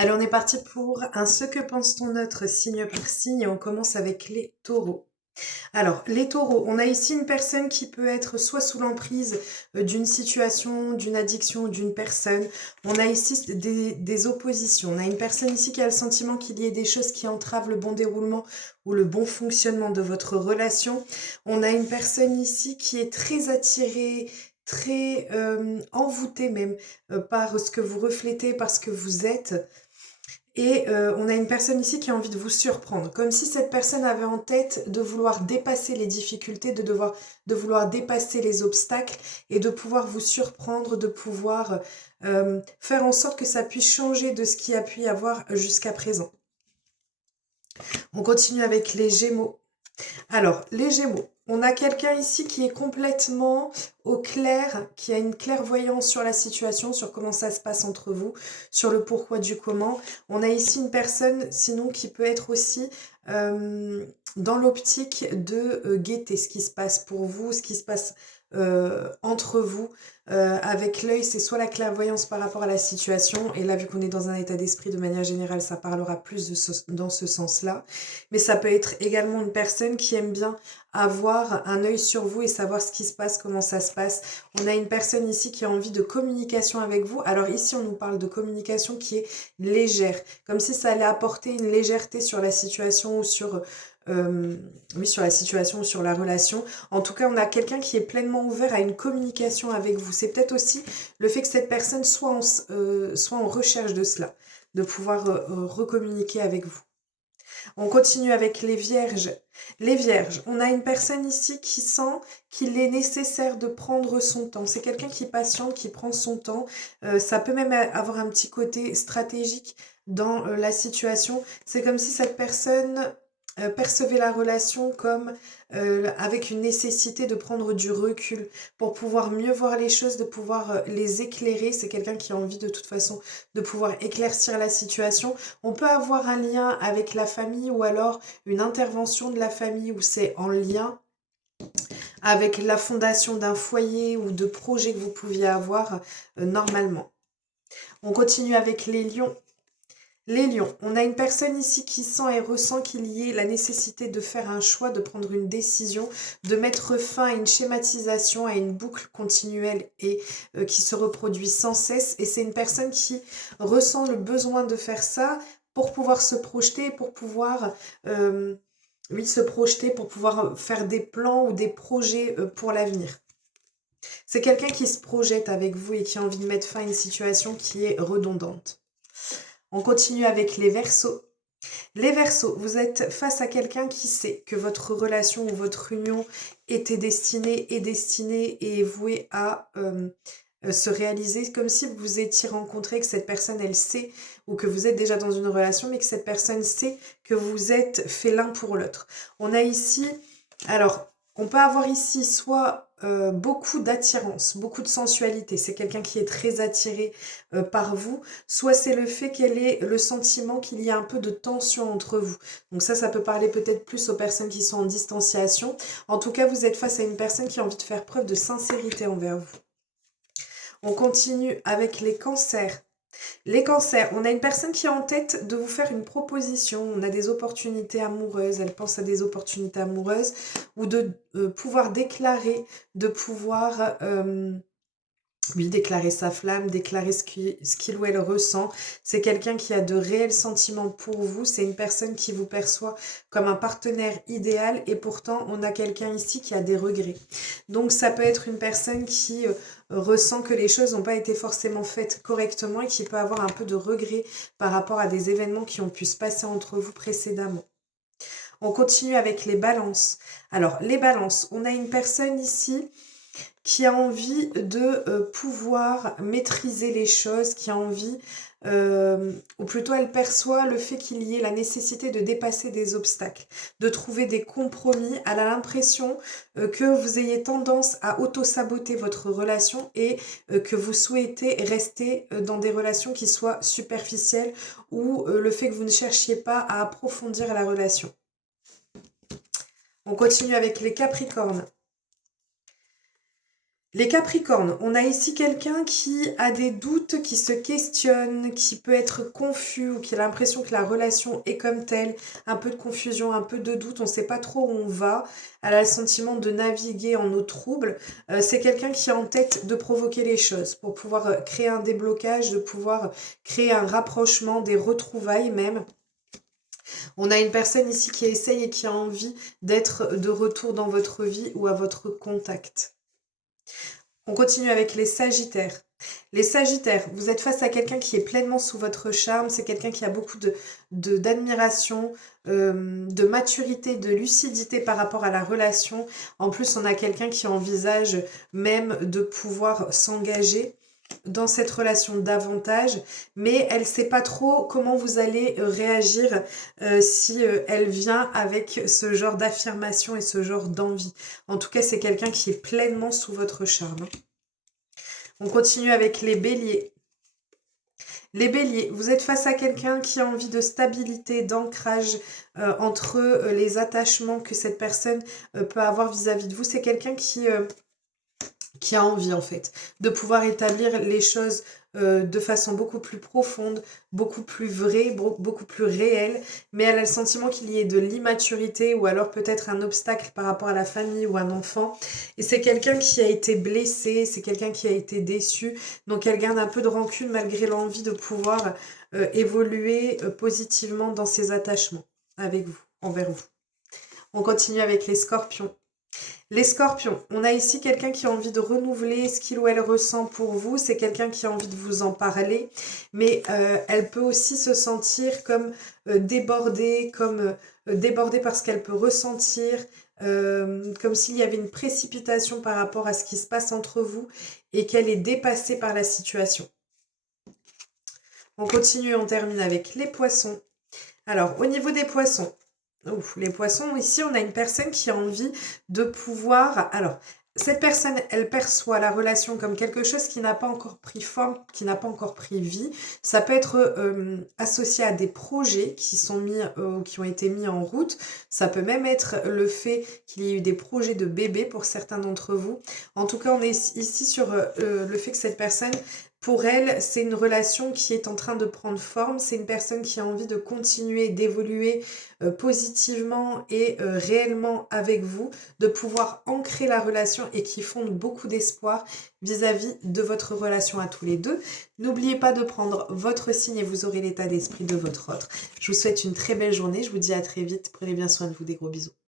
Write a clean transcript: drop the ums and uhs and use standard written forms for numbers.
Alors, on est parti pour un ce que pense ton autre signe par signe et on commence avec les taureaux. Alors, les taureaux, on a ici une personne qui peut être soit sous l'emprise d'une situation, d'une addiction ou d'une personne. On a ici des oppositions. On a une personne ici qui a le sentiment qu'il y ait des choses qui entravent le bon déroulement ou le bon fonctionnement de votre relation. On a une personne ici qui est très attirée, très envoûtée même par ce que vous reflétez, par ce que vous êtes. Et on a une personne ici qui a envie de vous surprendre, comme si cette personne avait en tête de vouloir dépasser les difficultés, de vouloir dépasser les obstacles et de pouvoir vous surprendre, de pouvoir faire en sorte que ça puisse changer de ce qu'il y a pu y avoir jusqu'à présent. On continue avec les Gémeaux. Alors, les Gémeaux, on a quelqu'un ici qui est complètement au clair, qui a une clairvoyance sur la situation, sur comment ça se passe entre vous, sur le pourquoi du comment. On a ici une personne, sinon, qui peut être aussi dans l'optique de guetter ce qui se passe pour vous, ce qui se passe entre vous. Avec l'œil, c'est soit la clairvoyance par rapport à la situation, et là, vu qu'on est dans un état d'esprit, de manière générale, ça parlera plus dans ce sens-là. Mais ça peut être également une personne qui aime bien avoir un œil sur vous et savoir ce qui se passe, comment ça se passe. On a une personne ici qui a envie de communication avec vous. Alors ici, on nous parle de communication qui est légère, comme si ça allait apporter une légèreté sur la situation ou oui, sur la situation ou sur la relation. En tout cas, on a quelqu'un qui est pleinement ouvert à une communication avec vous. C'est peut-être aussi le fait que cette personne soit en recherche de cela, de pouvoir recommuniquer avec vous. On continue avec les vierges. Les vierges, on a une personne ici qui sent qu'il est nécessaire de prendre son temps. C'est quelqu'un qui patiente, qui prend son temps. Ça peut même avoir un petit côté stratégique dans la situation. C'est comme si cette personne percevait la relation comme avec une nécessité de prendre du recul pour pouvoir mieux voir les choses, de pouvoir les éclairer. C'est quelqu'un qui a envie de toute façon de pouvoir éclaircir la situation. On peut avoir un lien avec la famille ou alors une intervention de la famille où c'est en lien avec la fondation d'un foyer ou de projets que vous pouviez avoir normalement. On continue avec les lions. Les lions, on a une personne ici qui sent et ressent qu'il y ait la nécessité de faire un choix, de prendre une décision, de mettre fin à une schématisation, à une boucle continuelle et qui se reproduit sans cesse. Et c'est une personne qui ressent le besoin de faire ça pour pouvoir se projeter, pour pouvoir, oui, se projeter, pour pouvoir faire des plans ou des projets pour l'avenir. C'est quelqu'un qui se projette avec vous et qui a envie de mettre fin à une situation qui est redondante. On continue avec les Verseaux. Les Verseaux, vous êtes face à quelqu'un qui sait que votre relation ou votre union est destinée et est vouée à se réaliser, comme si vous vous étiez rencontré, que cette personne, elle sait, ou que vous êtes déjà dans une relation, mais que cette personne sait que vous êtes fait l'un pour l'autre. On a ici, alors, on peut avoir ici soit beaucoup d'attirance, beaucoup de sensualité, c'est quelqu'un qui est très attiré par vous, soit c'est le fait qu'elle ait le sentiment qu'il y a un peu de tension entre vous. Donc ça peut parler peut-être plus aux personnes qui sont en distanciation. En tout cas, vous êtes face à une personne qui a envie de faire preuve de sincérité envers vous. On continue avec les cancers. Les cancers, on a une personne qui a en tête de vous faire une proposition, on a des opportunités amoureuses, elle pense à des opportunités amoureuses, ou de pouvoir déclarer, de pouvoir oui, déclarer sa flamme, déclarer ce qu'il ou elle ressent. C'est quelqu'un qui a de réels sentiments pour vous. C'est une personne qui vous perçoit comme un partenaire idéal et pourtant on a quelqu'un ici qui a des regrets. Donc ça peut être une personne qui ressent que les choses n'ont pas été forcément faites correctement et qui peut avoir un peu de regret par rapport à des événements qui ont pu se passer entre vous précédemment. On continue avec les balances. Alors les balances, on a une personne ici qui a envie de pouvoir maîtriser les choses, qui a envie, ou plutôt elle perçoit le fait qu'il y ait la nécessité de dépasser des obstacles, de trouver des compromis. Elle a l'impression que vous ayez tendance à auto-saboter votre relation et que vous souhaitez rester dans des relations qui soient superficielles ou le fait que vous ne cherchiez pas à approfondir la relation. On continue avec les Capricornes. Les Capricornes, on a ici quelqu'un qui a des doutes, qui se questionne, qui peut être confus ou qui a l'impression que la relation est comme telle, un peu de confusion, un peu de doute, on ne sait pas trop où on va, elle a le sentiment de naviguer en eau trouble. C'est quelqu'un qui a en tête de provoquer les choses pour pouvoir créer un déblocage, de pouvoir créer un rapprochement, des retrouvailles même. On a une personne ici qui essaye et qui a envie d'être de retour dans votre vie ou à votre contact. On continue avec les Sagittaires. Les Sagittaires, vous êtes face à quelqu'un qui est pleinement sous votre charme. C'est quelqu'un qui a beaucoup d'admiration, de maturité, de lucidité par rapport à la relation. En plus, on a quelqu'un qui envisage même de pouvoir s'engager dans cette relation davantage, mais elle ne sait pas trop comment vous allez réagir si elle vient avec ce genre d'affirmation et ce genre d'envie. En tout cas, c'est quelqu'un qui est pleinement sous votre charme. On continue avec les béliers. Les béliers, vous êtes face à quelqu'un qui a envie de stabilité, d'ancrage entre les attachements que cette personne peut avoir vis-à-vis de vous. C'est quelqu'un qui a envie en fait de pouvoir établir les choses de façon beaucoup plus profonde, beaucoup plus vraie, beaucoup plus réelle, mais elle a le sentiment qu'il y ait de l'immaturité ou alors peut-être un obstacle par rapport à la famille ou un enfant. Et c'est quelqu'un qui a été blessé, c'est quelqu'un qui a été déçu, donc elle garde un peu de rancune malgré l'envie de pouvoir évoluer positivement dans ses attachements avec vous, envers vous. On continue avec les scorpions. Les scorpions, on a ici quelqu'un qui a envie de renouveler ce qu'il ou elle ressent pour vous. C'est quelqu'un qui a envie de vous en parler, mais elle peut aussi se sentir comme débordée, comme débordée par ce qu'elle peut ressentir, comme s'il y avait une précipitation par rapport à ce qui se passe entre vous et qu'elle est dépassée par la situation. On continue, on termine avec les poissons. Alors, au niveau des poissons, ouf, les poissons, ici, on a une personne qui a envie de pouvoir... Alors, cette personne, elle perçoit la relation comme quelque chose qui n'a pas encore pris forme, qui n'a pas encore pris vie. Ça peut être associé à des projets qui ont été mis en route. Ça peut même être le fait qu'il y ait eu des projets de bébés pour certains d'entre vous. En tout cas, on est ici sur le fait que cette personne... Pour elle, c'est une relation qui est en train de prendre forme. C'est une personne qui a envie de continuer, d'évoluer positivement et réellement avec vous, de pouvoir ancrer la relation et qui fonde beaucoup d'espoir vis-à-vis de votre relation à tous les deux. N'oubliez pas de prendre votre signe et vous aurez l'état d'esprit de votre autre. Je vous souhaite une très belle journée. Je vous dis à très vite. Prenez bien soin de vous. Des gros bisous.